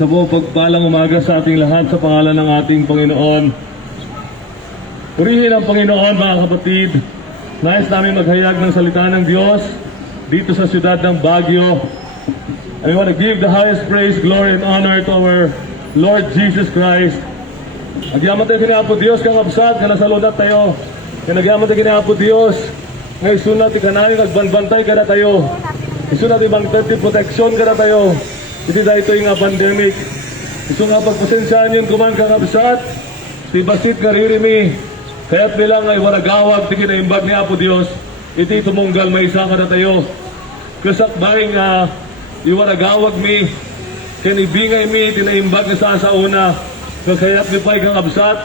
sa buong pagpalang umaga sa ating lahat sa pangalan ng ating Panginoon. Purihin ang Panginoon, mga kapatid. Nais namin maghayag ng salita ng Diyos dito sa siyudad ng Baguio. And we want to give the highest praise, glory, and honor to our Lord Jesus Christ. Agyaman tayo kinapo Diyos, kakabsat, kanasaludat tayo. Kanagyaman tayo kinapo Diyos. Ngayon sunat, ikanay, nagbanbantay ka na tayo. Isunat, ibang protection ka na tayo. Hindi dahil ito yung pandemic. Iso nga pagpasensyahan yun kuman kakabsat. Si basit karirimi. Kaya't nilang ay waragawag, tiki na imbag ni Apo Diyos. Iti tumunggal, may isa ka na tayo. Kasakbay nga, iwaragawag mi. Kanibingay mi, tinaimbag na sa una. Kaya't ni Pai kang absat.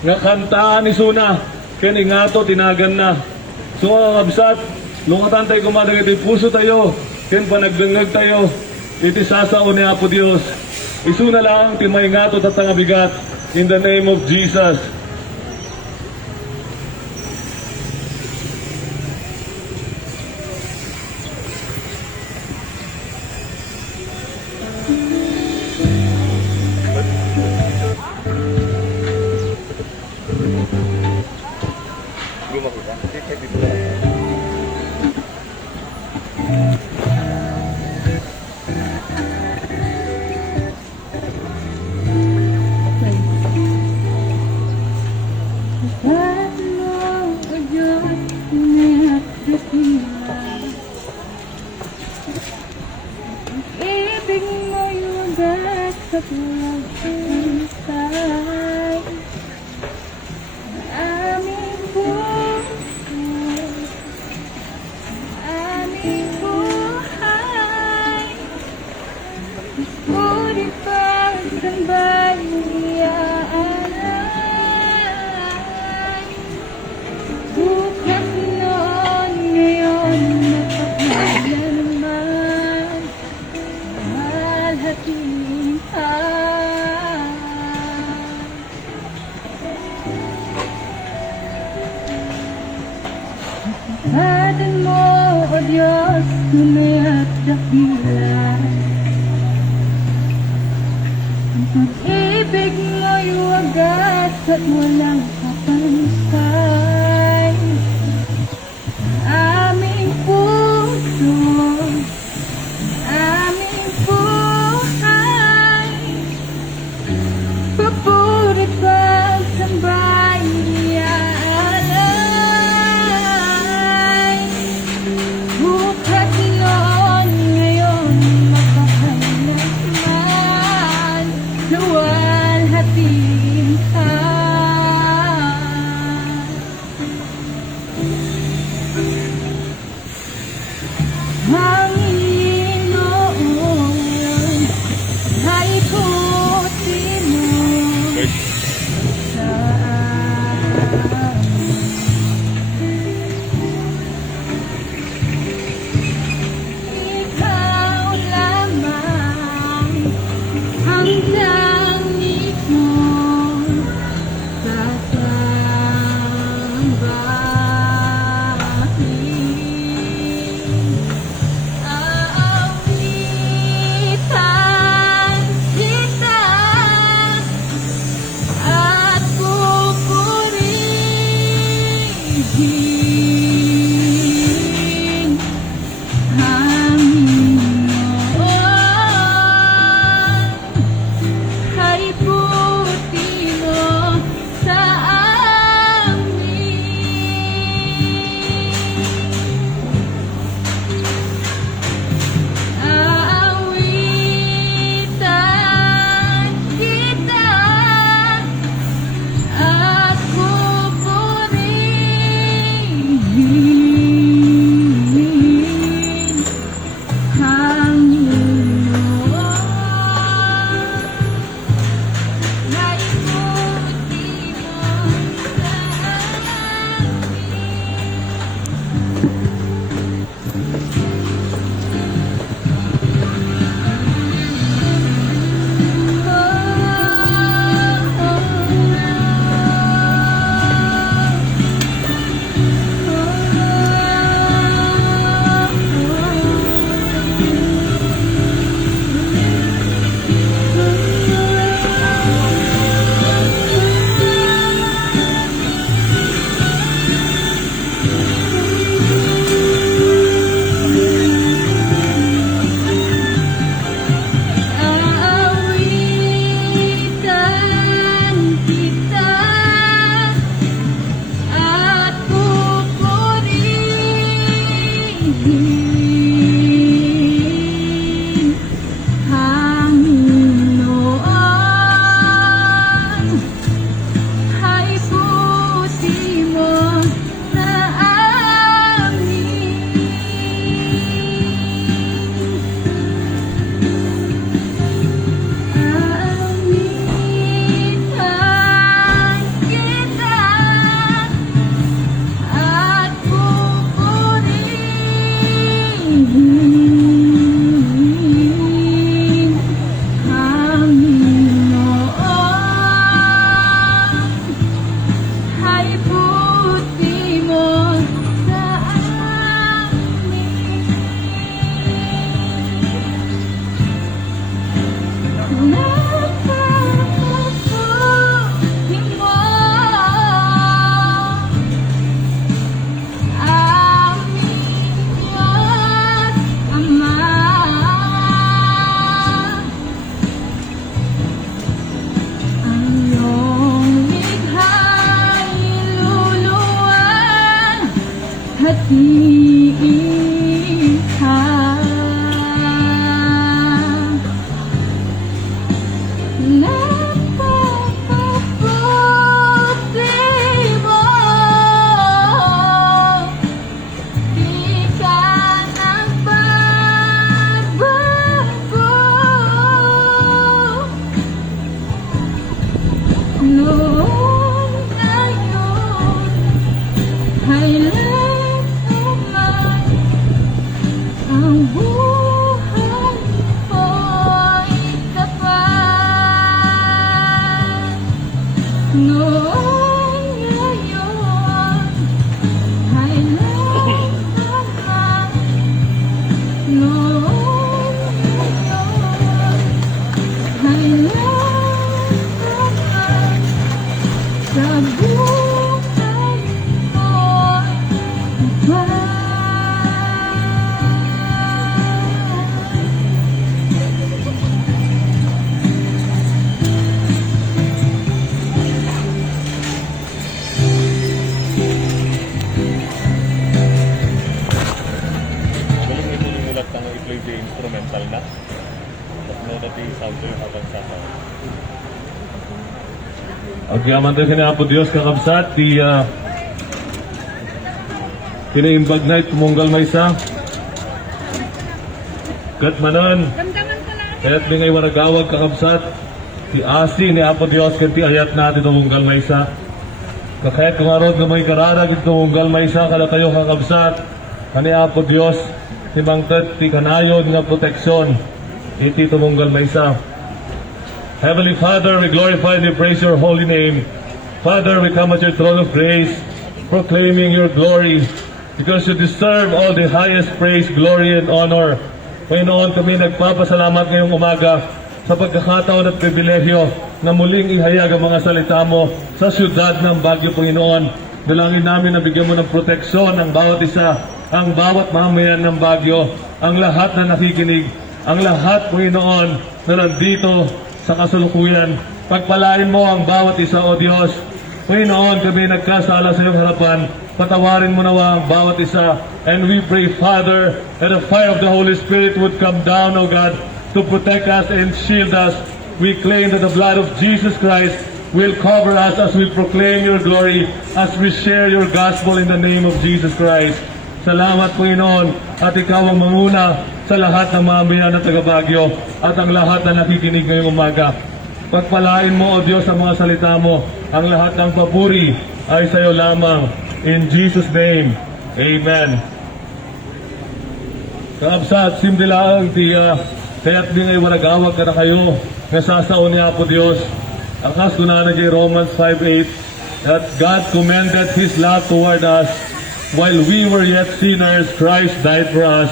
Nga kantaan ni Suna. Kani nga to, tinagan na. So nga absat, lungatan tayo kumadag iti puso tayo. Ken panagdangag tayo. Iti sasao ni Apo Diyos. Isuna lang, timay nga to tatangabigat. In the name of Jesus. Ibig mo yung agad sa buhay hintay. Aming buhay, aming buhay. Ngunit pagsan ba'y iaalay? Bukas noon, ngayon napakahal naman. Malhating Pagpapatan mo, O Diyos, tunay at dakila. Ang pag-ibig mo'y wagas at walang kapansay. Aming puso, aming buhay, papurit pagsambay iaalay. Bukas noon, ngayon mapapahalaman, luwalhatiin ka. Panginoon, haikutin mo sa ikaw lamang ang langit mo tatambahin. Aawitan kita at pupurihin Panginoon. Kay puti mo sa amin. Aawitan kita at pupurihin hatiha napakabuti mo, di ka nagbabago. Noon ngayon ay lahat naman ang buhay ko'y tapat. Noon ngayon ay lahat naman. Noon ngayon ay lahat naman sa buhay ko'y tapat. Galing ito yung ulat ng i-play the instrumental na. But know that the sound ko yung habang sa akin. Okay, amantan ka na po Diyos kakabsat. Kinaimbag na tumunggal may isa. Kat manan. Kaya't may ngay waragawag kakabsat. Ti asi ni Apo Diyos kanti ayat natin tumunggal may isa. Kakayat kumarod na may kararag tumunggal may isa kada kayo kakabsat. Kani Apo Diyos timangtet ti kanayod nga proteksyon. Iti tumunggal may isa. Heavenly Father, we glorify and we praise your holy name. Father, we come at your throne of grace, proclaiming your glory, because you deserve all the highest praise, glory, and honor. Panginoon, kami nagpapasalamat ngayong umaga sa pagkakataon at pribilehyo na muling ihayag ang mga salita mo sa syudad ng Baguio, Panginoon. Dalangin namin na bigyan mo ng proteksyon ang bawat isa, ang bawat mamayan ng Baguio, ang lahat na nakikinig, ang lahat, Panginoon, na nandito sa kasalukuyan. Pagpalain mo ang bawat isa, O Diyos. Panginoon, kami nagkasala sa iyong harapan. Patawarin mo nawa ang bawat isa. And we pray, Father, that the fire of the Holy Spirit would come down, O God, to protect us and shield us. We claim that the blood of Jesus Christ will cover us as we proclaim your glory, as we share your gospel in the name of Jesus Christ. Salamat, Panginoon, at ikaw ang manguna sa lahat ng mamayan ng taga-Baguio at ang lahat na nakikinig ngayong umaga. Pagpalain mo, O Diyos, ang mga salita mo. Ang lahat ng papuri ay sa iyo lamang. In Jesus' name, Amen. Kaabsat, simple lang kaya't di ngay waragawag ka na kayo nasasaon niya po Diyos. Ang kaskunan na Romans 5:8 that God commended His love toward us while we were yet sinners, Christ died for us.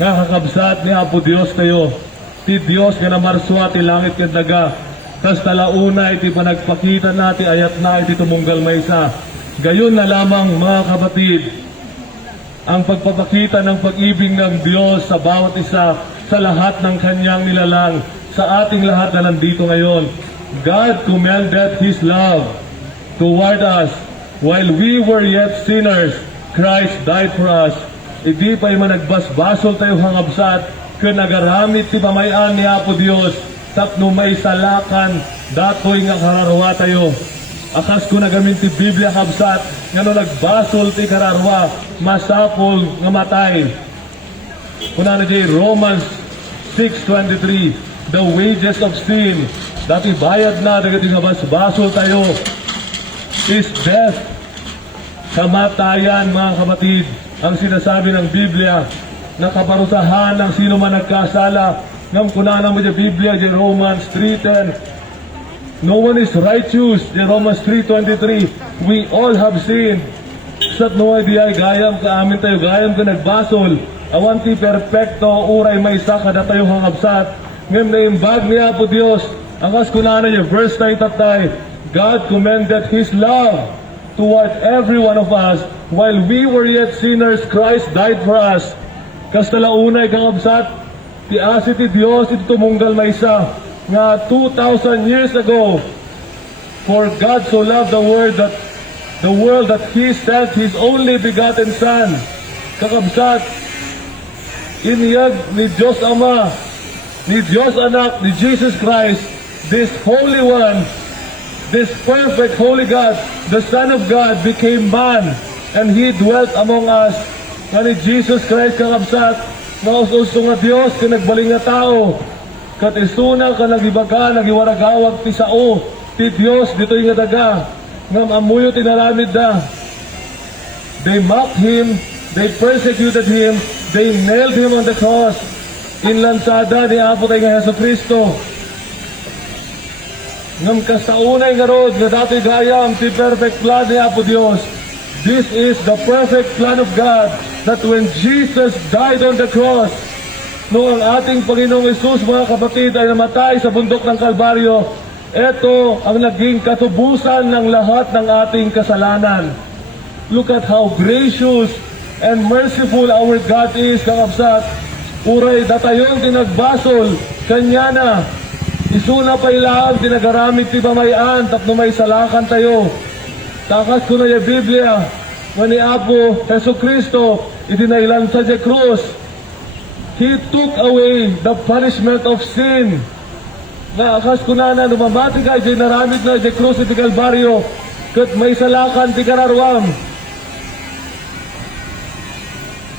Nakakabsat ni Apo Diyos kayo. Ti Diyos nga namarswa ti langit ken daga. Tas talauna iti panagpakita nati ayat na iti tumunggal maysa. Gayon na lamang mga kapatid, ang pagpapakita ng pag-ibig ng Diyos sa bawat isa, sa lahat ng kanyang nilalang, sa ating lahat na nandito ngayon. God commended His love toward us while we were yet sinners. Christ died for us. Hindi pa yung nagbasbasol tayo hangabsat, kung nagaramit ti pamayan ni Apo Diyos, tapno may salakan, datoy nga kararwa tayo. Akas ko nagamit ti Biblia kabsat, nga no nagbasol ti kararwa, masapol nga matay. Kuna na di Romans 6:23, the wages of sin, dati bayad na, dagati nga basbasol tayo, is death. Kamatayan, mga kapatid, ang sinasabi ng Biblia na kaparusahan ng sino man nagkasala. Ngam kunanan mo di Biblia, di Romans 3:10. No one is righteous, di Romans 3:23. We all have sinned. Sat no idea, gayam ka amin tayo, gayam ka nagbasol. Awanti perfecto, uray may isa kada tayo hangabsat. Ngam na imbag niya po Diyos. Ang kaskunanan niya, verse 9 tatay, God commended His love toward every one of us. While we were yet sinners, Christ died for us. Kastalaunay kang absat, ti asi ti Diyos iti tumunggal maysa nga 2,000 years ago. For God so loved the world that the world that He sent His only begotten Son. Kakabsat, iniyag ni Diyos Ama, ni Diyos Anak, ni Jesus Christ, this Holy One, this perfect Holy God, the Son of God became man, and He dwelt among us. Nga ni Jesus Christ kakabsat, nga uso nga Diyos, ka nagbaling nga tao, kat isuna ka nagibaga, nagiwaragawag ti sao, ti Diyos, dito'y nga daga, ngam amuyo tinaramid da. They mocked Him, they persecuted Him, they nailed Him on the cross. Inlansada ni Apo tayo nga Heso Kristo. Ngam kasaunay nga rod, nga dati gayam, ti perfect plan ni Apo Diyos. This is the perfect plan of God, that when Jesus died on the cross, nung ang ating Panginoong Hesus, mga kapatid, ay namatay sa bundok ng Kalbaryo, ito ang naging katubusan ng lahat ng ating kasalanan. Look at how gracious and merciful our God is, kakabsat. Uray datayon tinagbasol, kanya na. Isuna pa ilaan, tinagaramig ti bamayan, tapno may salakan tayo. Takas ko na yung Biblia, nga ni Apo Heso Kristo, itinailan sa krus. He took away the punishment of sin. Naakas ko na numamati ka, naramid na sa krus iti Kalbaryo, kat may salakan ti kararwam.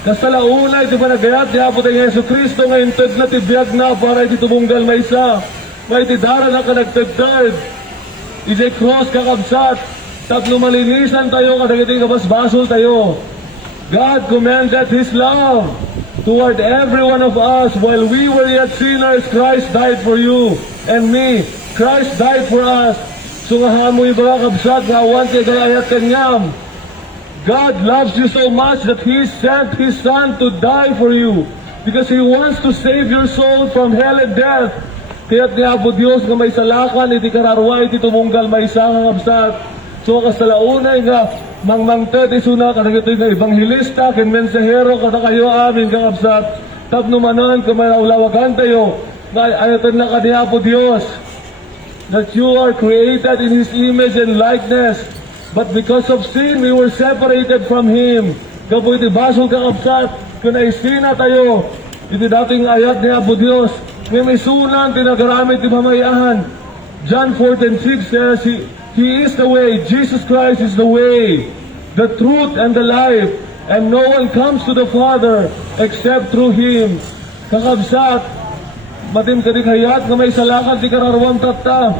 Kasalaunay, di ba nagayat ni Apo tayo Heso Kristo, ngayon tag na tibiyag na para iti tumunggal may isa. May tidara na ka nagtagtag. Iti cross kakabsat. Tapno malinisan tayo, kadagiti kabasbasol tayo. God commended His love toward every one of us. While we were yet sinners, Christ died for you and me. Christ died for us. So nga hamoy ba kabsat, nga awan kay gayayat kanyam. God loves you so much that He sent His Son to die for you, because He wants to save your soul from hell and death. Kaya't nga po Diyos nga may salakan, iti kararwa, iti tumunggal may isang kabsat. So kasalaunay nga, mangmangtet isuna, kadagito nga evangelista, ken mensahero, kada kayo amin kakabsat. Tapno manon, kumaulawagan tayo, na ayatan na kaniya po Diyos, that you are created in His image and likeness. But because of sin, we were separated from Him. Kapo iti basol kakabsat, kung naisina tayo, iti dating ayat niya po Diyos, may sunan, tinagaramit, timamayahan. John 14:6 says, He is the way, Jesus Christ is the way, the truth and the life, and no one comes to the Father except through Him. Kakabsat, matim kadikayat, nga may salakan, ti kararwam tatta.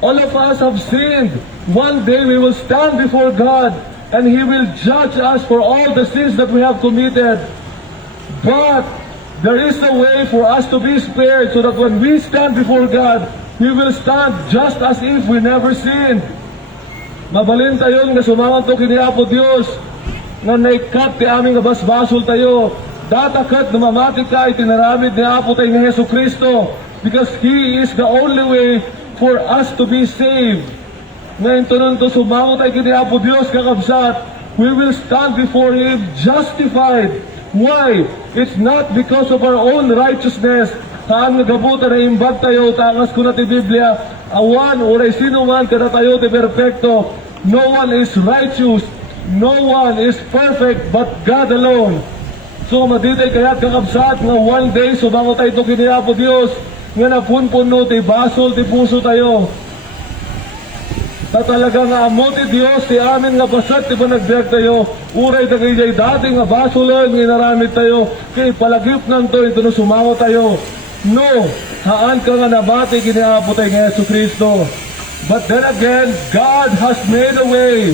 All of us have sinned. One day we will stand before God, and He will judge us for all the sins that we have committed. But there is a way for us to be spared, so that when we stand before God, we will stand just as if we never sinned. Mabalin tayo nga sumangan to kiniya po Diyos, nga naikat ti aming abasbasol tayo. Datakat namamati ka, itinaramid ni Apo tayo ng Heso Kristo, because He is the only way for us to be saved. Ngayon tunon to sumangan tayo kiniya po Diyos, kakabsat, we will stand before Him justified. Why? It's not because of our own righteousness. Kaan nga gabutan na imbag tayo, tangas ko na ti Biblia, awan, uray sino man, kada tayo ti perfecto. No one is righteous, no one is perfect, but God alone. So maditay kaya't kakabsat, nga one day, sumango tayo ito kiniya po Diyos, nga napunpuno, ti basol, ti puso tayo. Ta talaga nga amo ti Diyos, ti amin nga basat, ti panagbiag tayo, uray tagay jay dati nga basolon, nginaramit tayo, kay palagip nanto, ito no sumango tayo. No, haan ka nga nabati kiniapo tayo ng Yesu Kristo. But then again, God has made a way.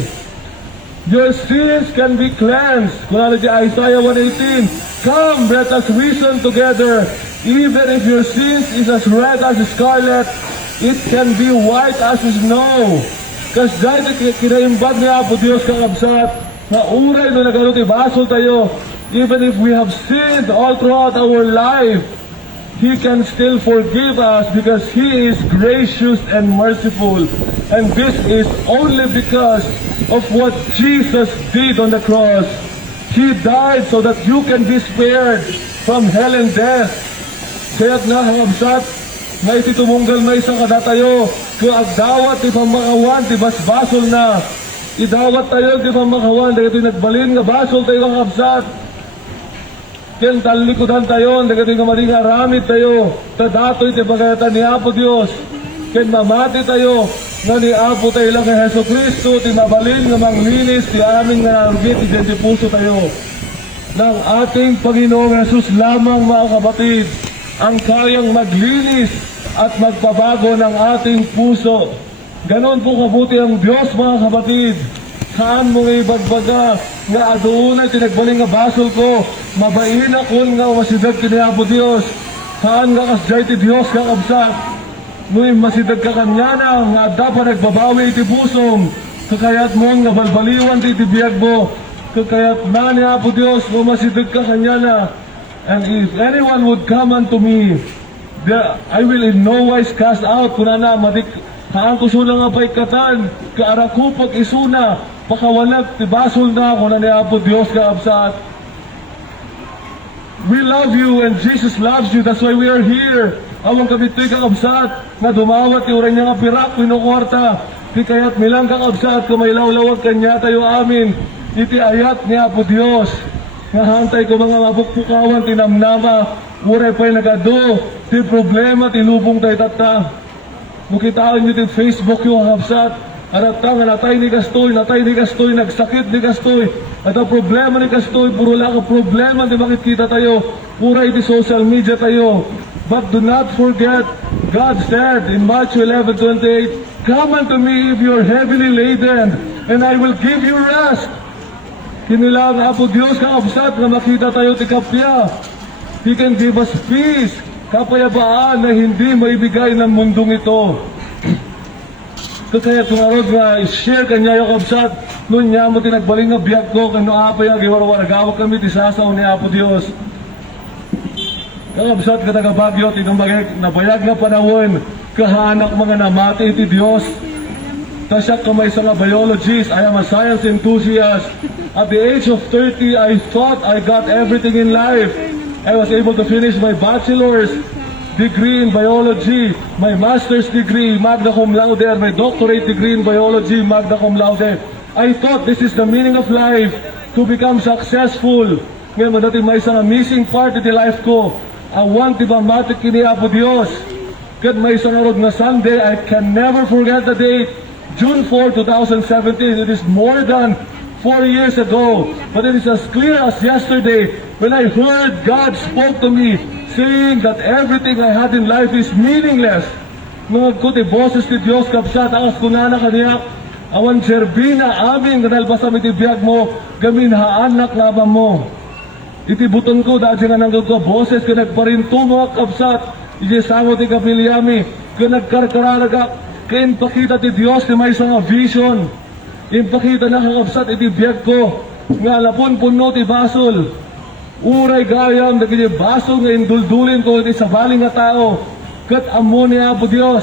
Your sins can be cleansed. Kung di Isaiah 1:18, come, let us reason together. Even if your sins is as red as scarlet, it can be white as snow. Kasi dahil kinaimbag niya po Diyos kakabsat, na uray na nagano basol tayo, even if we have sinned all throughout our life, He can still forgive us because He is gracious and merciful. And this is only because of what Jesus did on the cross. He died so that you can be spared from hell and death. Kaya't nga hangabsat, nga iti tumunggal may isang kadatayo, kung agdawat ti pamakawan, ti basbasol na, idawat tayo, di pa makawan, dahil ito'y nagbalin nga basol tayo kakabsat. Ken talikudan tayo, dahil ito'y kamaling aramid tayo, tadatoy ti bagayatan ni Apo Dios. Ken mamati tayo, nga ni Apo tayo lang kay Heso Kristo, ti mabalin nga manglinis, ti aming nga narugit, ti puso tayo. Ng ating Panginoong Jesus lamang mga kapatid, ang kayang maglinis at magpabago ng ating puso. Ganon po kabuti ang Diyos mga kapatid. Saan mo nga ibagbaga nga adoon ay tinagbaling nga basol ko, mabain ako nga masidag kiniapo Diyos. Saan nga kasjay ti Diyos kakabsat, nung masidag ka kanya na nga dapat nagbabawi iti pusong, kakayat mo nga balbaliwan ti tibiyag mo, kakayat na ni Apo Diyos kung masidag ka kanya na. And if anyone would come unto me, I will in no wise cast out. Kuna na, madik, haan ko sula nga paikatan, kaaraku pag isuna, pakawalag, tibasol na ako na ni Apo Diyos kaabsat. We love you and Jesus loves you, that's why we are here. Awang kabitoy kakabsat, nga dumawat, iuran niya nga pirak, pinukwarta, di kaya't milang kakabsat, kumailawlawag kanya tayo amin, iti ayat ni Apo Diyos. Nga hantay ko mga mapukpukawan, tinamnama, uray pa'y nagado, ti problema, tilubong tayo tata. Mukitaan nyo din Facebook yung hapsat. Arata nga natay ni Gastoy, nagsakit ni Gastoy. At ang problema ni Gastoy, puro lang ang problema, di makikita tayo. Puray di social media tayo. But do not forget, God said in Matthew 11:28, come unto me if you are heavily laden, and I will give you rest. Kinilang Apo Diyos kakabsat na makita tayo ti kapya. He can give us peace, kapayapaan na hindi maibigay ng mundong ito. Kaya tumarod nga, share kanya yung kabsat, noon niya mo tinagbaling nga biyak ko, kano apay ang iwarwaragawag kami, tisasaw ni Apo Diyos. Kakabsat ka tagabagyo, tinambagay, nabayag nga panahon, kahanak mga namati iti Diyos. Tasyak kamay sa nga biologist, I am a science enthusiast. At the age of 30, I thought I got everything in life. I was able to finish my bachelor's degree in biology, my master's degree, magna cum laude, and my doctorate degree in biology, magna cum laude. I thought this is the meaning of life, to become successful. Ngayon, madating may isang missing part in the life ko. I want to matik kini Apo Diyos. Kat may isang arod na Sunday, I can never forget the date, June 4, 2017. It is more than 4 years ago, but it is as clear as yesterday when I heard God spoke to me, saying that everything I had in life is meaningless. Mga kuti boses ti Diyos kapsat, angas kunana kaniyak, awan jerbina aming ganalbasa iti biyag mo, gaminhaan na klaba mo. Iti buton ko, dahil nga nanggag ko, boses ka nagparinto mga kapsat, iti sango ti kapilyami, ka nagkarkararagak, kain pakita ti Diyos ni may isang vision. Impakita na kakapsat iti biyag ko, nga lapon puno ti basol. Uray gayam, naging basol nga induldulin ko iti sabaling nga tao. Kat amo ni Apo Diyos.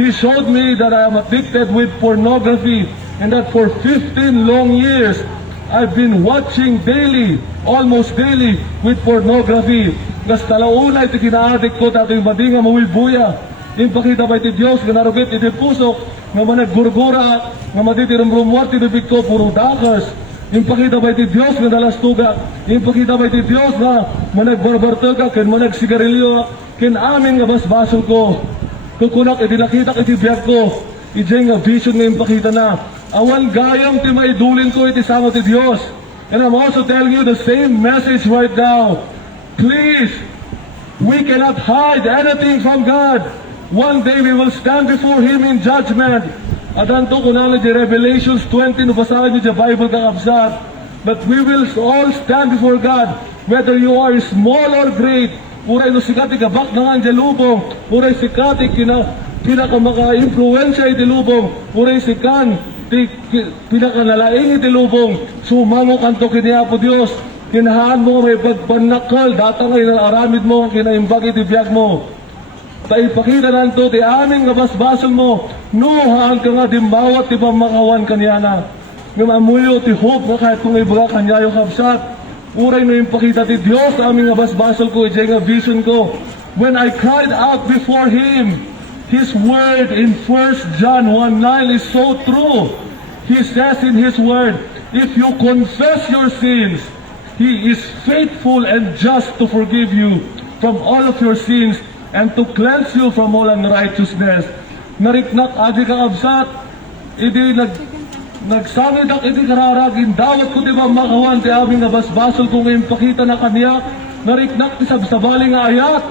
He showed me that I am addicted with pornography, and that for 15 long years, I've been watching daily, almost daily, with pornography. Gas talauna iti kinaadik ko, tato yung bading nga mawilbuya. Impakita ba iti Diyos, nga narugit iti pusok, nga managgurgura, nga matitirumrumuar, tinubig ko, puro dakas. Impakita ba iti Diyos, nga nalastuga. Impakita ba iti Diyos, nga managbarbartaga, ken managsigarilyo, ken amin nga basbasol ko. Kukunak, iti nakita iti biyag ko. Ijay nga vision nga impakita na. Awan gayam ti maidulin ko iti sama ti Diyos. And I'm also telling you the same message right now. Please, we cannot hide anything from God. One day we will stand before Him in judgment. At anto ko na di Revelations 20, nabasahan niyo sa Bible kakabsat. But we will all stand before God, whether you are small or great. Uray no sikat ikabak na nga lubong. Uray sikat pinakamaka-influensya iti lubong. Uray sikan pinakanalaing iti lubong. Sumango kanto kini Apo Diyos. Kinahaan mo may pagpanakal. Datang ay aramid mo kinaimbag iti biyag mo. Taipakita nanto ti aming nga basbason mo, nuhaan ka nga dimbawat ti pamakawan kanyana. Nga mamuyo ti hope nga kahit kung ibaga kanyayo kapsat. Uray no impakita ti Diyos aming nga basbasol ko, ijay nga vision ko. When I cried out before Him, His word in 1 John 1:9 is so true. He says in His Word, if you confess your sins, He is faithful and just to forgive you from all of your sins and to cleanse you from all unrighteousness. Nariknak adi kakabsat, idi nagsamid ak idi kararagin, dawat ko di ba makawan ti aming nabasbasol kung ngayon pakita na kaniya, nariknak ti sabsabaling ayat.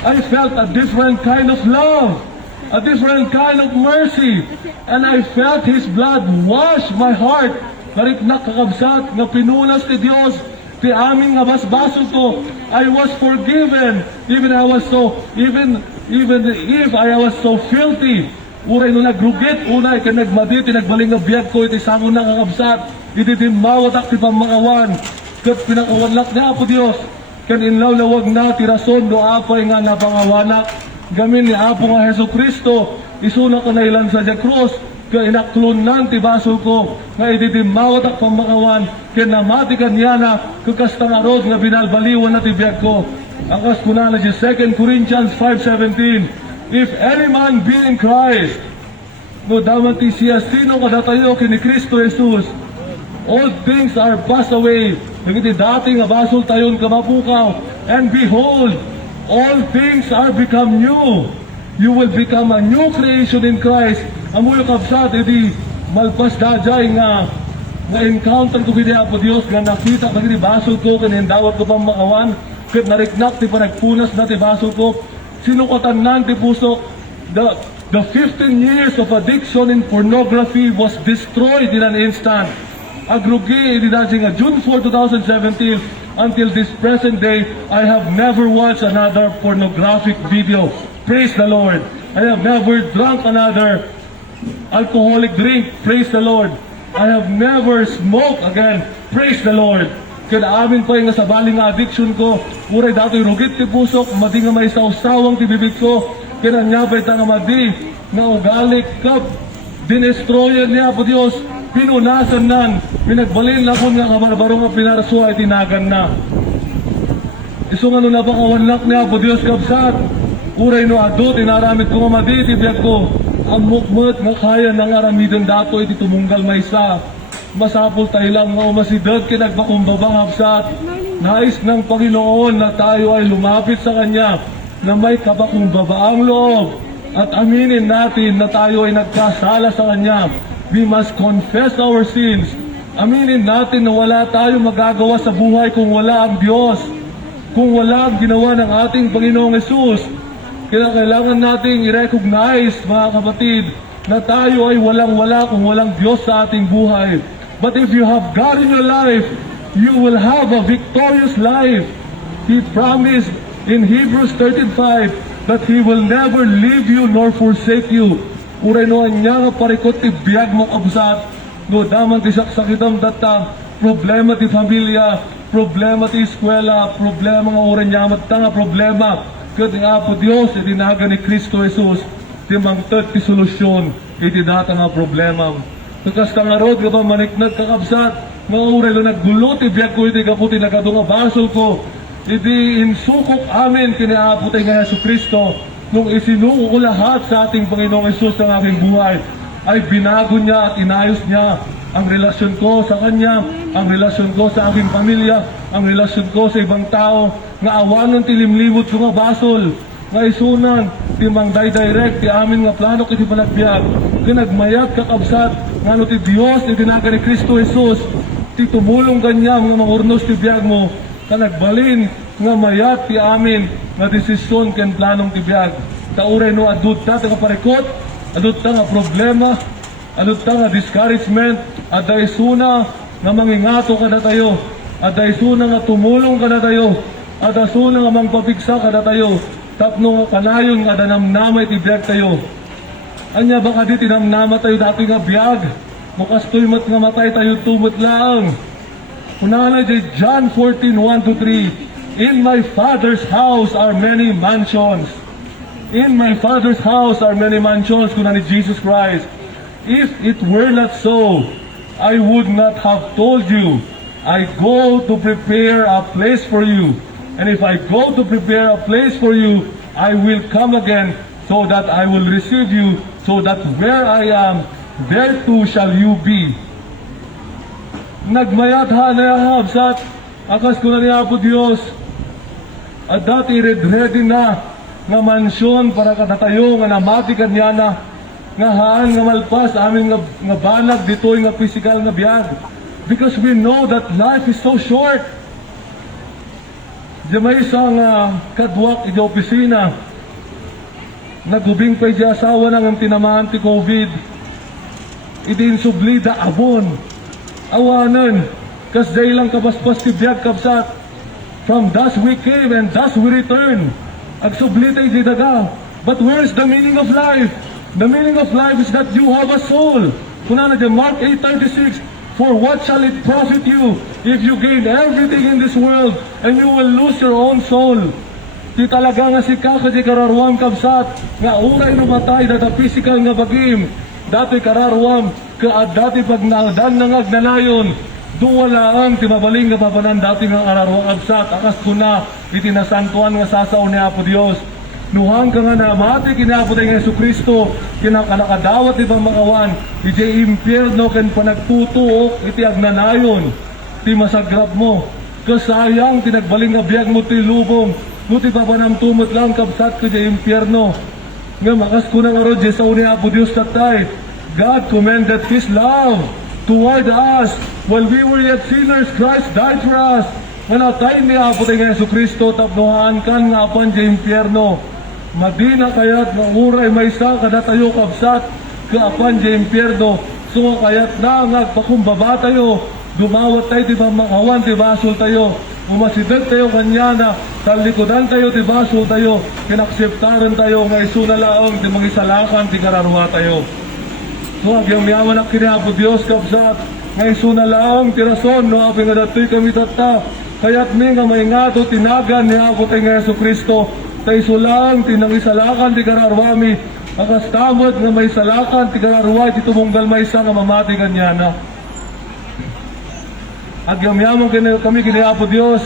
I felt a different kind of love, a different kind of mercy, and I felt His blood wash my heart. Nariknak kakabsat, nga pinunas ti Diyos, ti aming nabasbasol ko, I was forgiven, even if I was so filthy. Uray no nagrugit, unay, ka nagmadi, tinagbaling nga biyag ko, iti sangon na kakabsat, iti timawat ak ti pamakawan, kat pinakawanlak na Apo Diyos, kan inlawlawag na, ti rason do apay nga napangawanak, gamin ni Apo nga Heso Kristo, isuna ko na ilan sa krus, ka inaklon nan ti basol ko, nga ititimawat ak pamakawan, ken namati kanyana, kakastang arod nga binalbaliwan na ti biyag ko. Ang kaskunan na si 2 Corinthians 5:17, if any man be in Christ, no daman ti siya sino kadatayo kini Kristo Jesus, all things are passed away, nagiti dating abasol tayon kamapukaw, and behold, all things are become new. You will become a new creation in Christ. Amuyo kabsat, edi malpas dajay nga encounter ko bidi Apo Dios, nga nakita kagiti basol ko, kanindawat ko pang makawan, kat nariknak ti panagpunas na ti basol ko, sinukatan nan ti puso, the 15 years of addiction in pornography was destroyed in an instant. Agrugi, edi dajay nga June 4, 2017, until this present day, I have never watched another pornographic video. Praise the Lord. I have never drunk another alcoholic drink. Praise the Lord. I have never smoked again. Praise the Lord. Kaya amin pa yung nasabaling nga addiction ko. Uray dato'y rugit ti pusok, madi nga may sausawang ti bibig ko. Kaya nanyapay ta nga madi, nga ugalik kap, dinestroyan niya po Diyos, pinunasan nan, pinagbalin na po nga kabarbaro nga pinaraswa ay tinagan na. Iso nga no napakawanlak niya po Diyos kapsat. Uray no adot, inaramit ko nga madi, tibiyag ko, ang mukmat nga kaya nang aramidon dato, iti tumunggal may sa. Masapol tayo lang nga umasidag, kinagpakumbabang hapsat. Nais ng Panginoon na tayo ay lumapit sa Kanya, na may kapakumbabaang loob, at aminin natin na tayo ay nagkasala sa Kanya. We must confess our sins. Aminin natin na wala tayo magagawa sa buhay kung wala ang Diyos, kung wala ang ginawa ng ating Panginoong Hesus. Kaya kailangan nating i-recognize, mga kapatid, na tayo ay walang-wala kung walang Diyos sa ating buhay. But if you have God in your life, you will have a victorious life. He promised in Hebrews 13:5 that He will never leave you nor forsake you. Uray noan niya nga parikot ibiyag mo kabsat, no daman ti saksakitam data, problema ti familia, problema ti eskwela, problema nga uray niya nga problema. Kat nga po Diyos, itinaga ni Kristo Jesus, ti mangtag ti solusyon, iti data nga problema. Kakas tangarod, ka maniknag kakabsat, mga uray lo naggulo, ti biyak ko, iti kaputi nagadunga basol ko, iti insukok amin, kiniaputi nga Yesu Kristo, nung isinuko ko lahat sa ating Panginoong Jesus ng aking buhay, ay binago niya at inayos niya ang relasyon ko sa Kanya, ang relasyon ko sa aking pamilya, ang relasyon ko sa ibang tao, nga awanon ti limlimot ko nga basol, nga isunan, ti mangday direct, ti amin nga plano kiti panagbiag, kinagmayat kakabsat, nga no ti Diyos, ti tinaga ni Kristo Jesus, ti tumulong kanya, mga mangurnos ti biag mo, kanagbalin, nga mayat ti amin, nga desisyon ken planong ti biag. Kauray no adut ta nga parikot, adut ta nga problema, adut ta nga discouragement, at daisuna nga mangingato kada tayo, at daisuna nga tumulong kada tayo, at daisuna nga mangpapigsa kada tayo, tapno nga kanayon nga danamnamay ti biag tayo. Anya baka di tinamnama tayo dati nga biag, makastoy mat nga matay tayo tumot lang. Kunana di John 14:1-3, in my Father's house are many mansions. In my Father's house are many mansions, kunana ni Jesus Christ. If it were not so, I would not have told you. I go to prepare a place for you. And if I go to prepare a place for you, I will come again, so that I will receive you, so that where I am, there too shall you be. Nagmayat ha na habsat, akas ko na niya po Diyos, at dati ready na nga mansyon para katatayo nga namati kanya na nga haan nga malpas amin nga banag ditoy nga physical nga biyag. Because we know that life is so short. Di may isang kadwak iti opisina, nagubing pa iti asawa nang tinamaan ti COVID. Iti insublida abon. Awanan, kas day lang kabaspas ti biyag kapsat. From thus we came and thus we return. Agsublita iti daga. But where is the meaning of life? The meaning of life is that you have a soul. Kunana di Mark 8:36, for what shall it profit you if you gain everything in this world and you will lose your own soul? Di talaga nga si kakadi kararwam kabsat nga uray numatay data physical nga bagim. Dati kararwam dati pag naadan nangag nalayon, duwala ang timabaling nga babanan dati nga kararwam kabsat. Akas kuna itinasantuan nga sasaw ni Apo Dios. Nuhang ka nga na mati kinapo tayo ng Yesu Kristo, kinakanakadawat di bang makawan, iti impyerno ken panagtutuok, iti agnanayon, ti masagrap mo. Kasayang tinagbaling nga biyag mo ti lubong, nuti papanam tumot lang kapsat ko di impyerno. Nga makas ko na nga ro, Diyos ni Apo Diyos tatay, God commended His love toward us. While we were yet sinners, Christ died for us. Manatay ni Apo tayo ng Yesu Kristo, tapnohaan kan nga apan di impyerno. Madina kayat nga uray maysa kada tayo kapsat kaapan di impyerno. So kayat na nga pakumbaba tayo, dumawat tayo di makawan di basol tayo, umasidag tayo kanya na talikodan tayo di basol tayo, kinakseptaran tayo nga isunalaong di mangisalakan di kararwa tayo. So agyam-yaman ang kinapo Diyos kapsat nga isunalaong tirason no aping nga datoy kami tata. Kaya't mi nga may ngato tinagan niya ako tayo nga Yesu Kristo, tayo sulang tinangisalakan ti kararwami, akas tamot nga may salakan ti kararwa, ti tumunggal may isa nga mamati kanya na. Agyam-yamang kami kiniapo Diyos,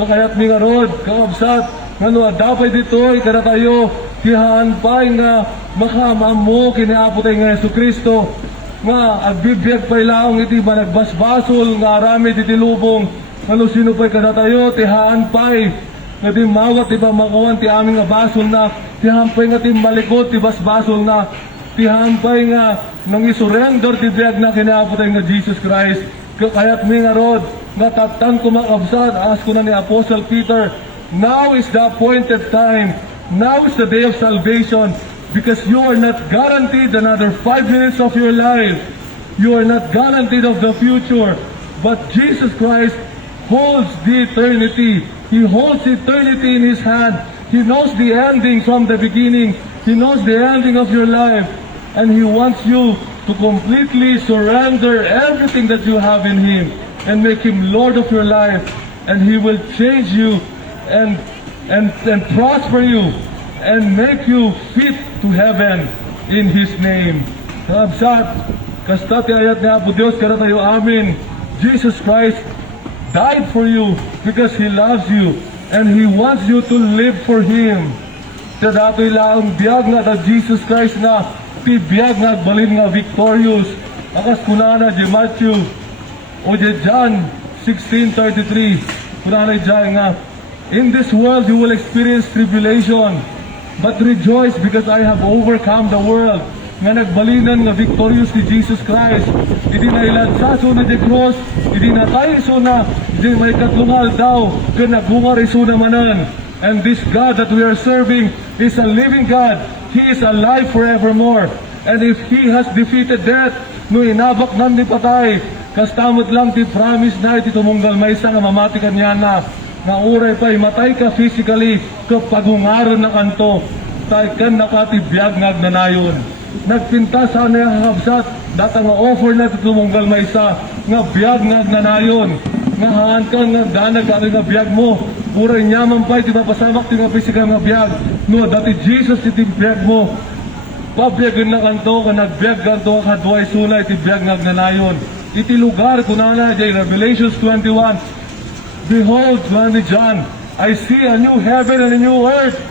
kakayat mi nga rod, kakabsat, nga no adapay ditoy, kada tayo, tihaan pa'y nga makamam mo kiniapo tayo nga Yesu Kristo, nga agbibiyag pa'y laong iti managbasbasol, nga arami iti lubong, ano sino pa'y kada tayo, tihaan pa'y, nga di mawat ti pamakawan ti aming nga basol na, ti hampay nga ti malikot ti basbasol na, ti hampay nga nang isurrender ti biyag na kinaapotay nga Jesus Christ. Kayat mi nga rod, nga tatang kumakabsat, ask ko na ni Apostle Peter, now is the appointed time, now is the day of salvation, because you are not guaranteed another 5 minutes of your life, you are not guaranteed of the future, but Jesus Christ holds the eternity. He holds eternity in His hand. He knows the ending from the beginning. He knows the ending of your life. And He wants you to completely surrender everything that you have in Him and make Him Lord of your life. And He will change you and prosper you and make you fit to heaven in His name. Kabsat, kastati ayat ni Apo Diyos, kada tayo amin. Jesus Christ died for you because He loves you and He wants you to live for Him. Sa dato'y laang biyag nga ta Jesus Christ na ti biyag nga balin nga victorious. Akas kunana di Matthew o di John 16:33. Kunana di nga, in this world you will experience tribulation, but rejoice because I have overcome the world. Nga nagbalinan nga victorious ni Jesus Christ. Idi na ilansaso na di cross, idi na tayo iso na, idi may katlungal daw, kaya nagungar iso na manan. And this God that we are serving is a living God. He is alive forevermore. And if He has defeated death, no inabak nan di patay, kastamot lang ti promise na iti tumunggal may isa nga mamati kanya na, nga uray pa'y matay ka physically, kapagungaran na kanto, tayo kan nakatibiyag nga agnanayon. Nagpinta sa na yung habsat, data nga offer na tumunggal may isa, nga biyag nga agnanayon, nga haan ka nga danag nga biyag mo, uray nyaman pa'y ti mapasamak ti nga physical nga biyag, no, dati Jesus iti biyag mo, pabiyagin na kanto, ka nagbiyag kanto, kadway sunay, iti biyag nga agnanayon. Iti lugar, kunana, jay Revelations 21, behold, ni John, I see a new heaven and a new earth.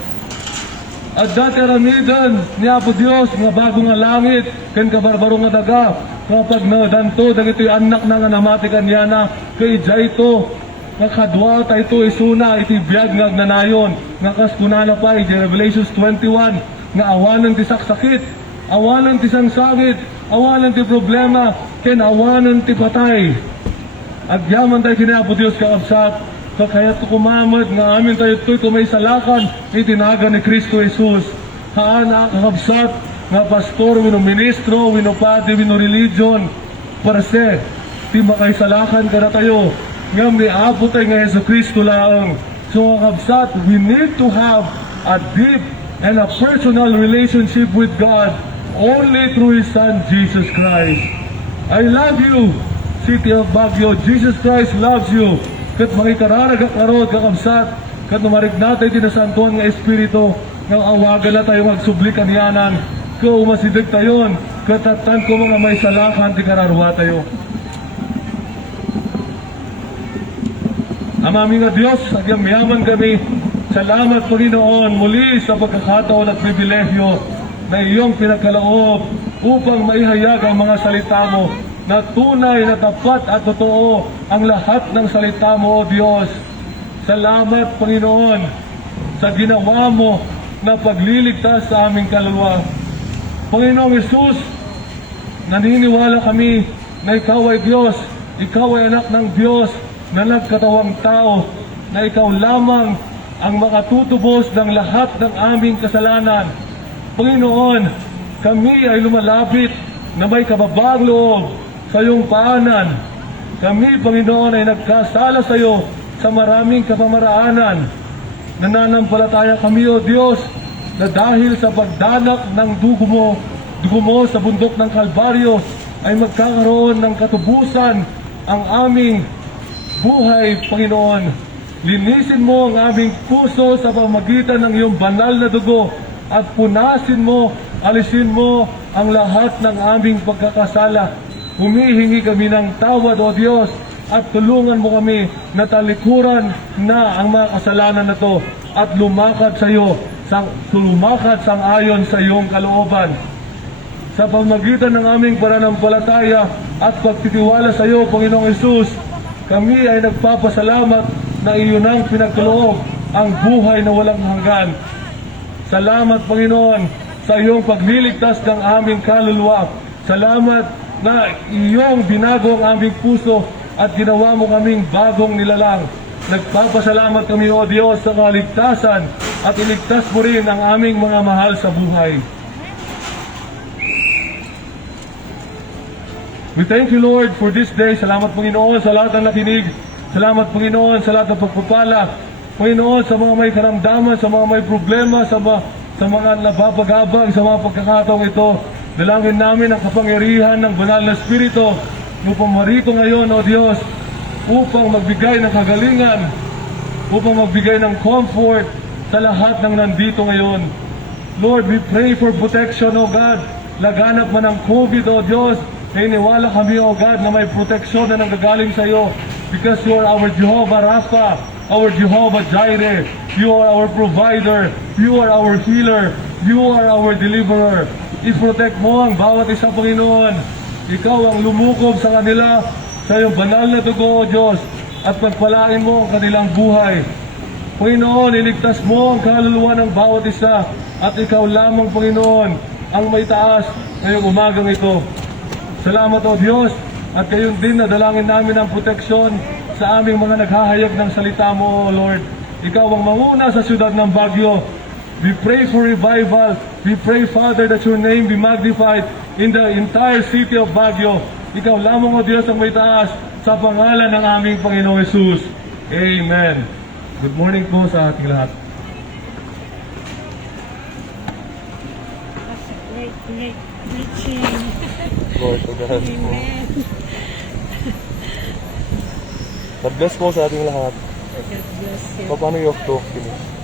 At dati aramidan ni Apo Dios nga bago nga langit ken kabarbaro nga daga kapag nadanto dagitoy anak na nga namati kanyana kay ito nga kadwa ta ito isuna iti biyag nga agnanayon nga kaskunana pa iti Revelations 21 nga awanan ti saksakit, awanan ti sangsangit, awanan ti problema ken awanan ti patay. Agyaman tayo kini Apo Dios kakabsat kaya kumamad nga amin tayo ito'y kumay salakan itinaga ni Kristo Jesus. Haan kakabsat nga pastor, wino ministro, wino pati, wino religion, parse, ti makaisalakan ka na tayo. Nga may apo tayo nga Yesu Kristo lang. So kakabsat, we need to have a deep and a personal relationship with God only through His Son, Jesus Christ. I love you, City of Baguio. Jesus Christ loves you. Kat makikararag at karod kakabsat, kat numarig natin tinasantuan nga Espiritu, nga awagan na tayo magsubli kanyanan, ka umasidig tayon, katatan ko mga may salakan, ti kararwa tayo. Amami nga Diyos, agyang mayaman kami, salamat Panginoon muli sa pagkakataon at pribilehyo na iyong pinagkaloob upang maihayag ang mga salita mo na tunay na tapat at totoo ang lahat ng salita mo, O Diyos. Salamat, Panginoon, sa ginawa mo na pagliligtas sa aming kaluluwa. Panginoong Hesus, naniniwala kami na Ikaw ay Diyos, Ikaw ay anak ng Diyos na nagkatawang tao, na Ikaw lamang ang makatutubos ng lahat ng aming kasalanan. Panginoon, kami ay lumalapit na may kababaang loob sa iyong paanan. Kami, Panginoon, ay nagkasala sa iyo sa maraming kapamaraanan. Nananampalataya kami, O Diyos, na dahil sa pagdanak ng dugo mo sa bundok ng Kalbaryo, ay magkakaroon ng katubusan ang aming buhay, Panginoon. Linisin mo ang aming puso sa pamagitan ng iyong banal na dugo at punasin mo, alisin mo ang lahat ng aming pagkakasala. Humihingi kami ng tawad, O Diyos, at tulungan mo kami na talikuran na ang mga kasalanan na to at lumakad sa iyo, lumakad sang-ayon sa iyong kalooban. Sa pamagitan ng aming pananampalataya at pagtitiwala sa iyo, Panginoong Hesus, kami ay nagpapasalamat na iyo nang pinagkaloob ang buhay na walang hanggan. Salamat, Panginoon, sa iyong pagliligtas ng aming kaluluwa. Salamat na iyong binago ang aming puso at ginawa mo kaming bagong nilalang. Nagpapasalamat kami, O Diyos, sa kaligtasan at iligtas mo rin ang aming mga mahal sa buhay. We thank you, Lord, for this day. Salamat, Panginoon, sa lahat ng nakinig. Salamat, Panginoon, sa lahat ng pagpapala. Panginoon, sa mga may karamdaman, sa mga may problema, sa mga napapagabag, sa mga pagkakataong ito. Dalangin namin ang kapangyarihan ng banal na Espiritu upang marito ngayon, O Diyos, upang magbigay ng kagalingan, upang magbigay ng comfort sa lahat ng nandito ngayon. Lord, we pray for protection, O God. Laganap man ang COVID, O Diyos, naniniwala kami, O God, na may proteksyon na nanggagaling sa iyo because you are our Jehovah Rapha, our Jehovah Jireh. You are our provider. You are our healer. You are our deliverer. I-protect mo ang bawat isa, Panginoon. Ikaw ang lumukob sa kanila sa iyong banal na dugo, O Diyos, at pagpalain mo ang kanilang buhay. Panginoon, iligtas mo ang kaluluwa ng bawat isa at ikaw lamang, Panginoon, ang may taas ngayong umagang ito. Salamat, O Diyos, at gayon din na dalangin namin ang proteksyon sa aming mga naghahayag ng salita mo, O Lord. Ikaw ang manguna sa siyudad ng Baguio. We pray for revival. We pray, Father, that your name be magnified in the entire city of Baguio. Ikaw lamang, O Diyos, ang may taas sa pangalan ng aming Panginoong Hesus. Amen. Good morning po sa ating lahat. That's a great preaching. Lord, God Amen. bless po sa ating lahat. God bless you. Paano yung to finish?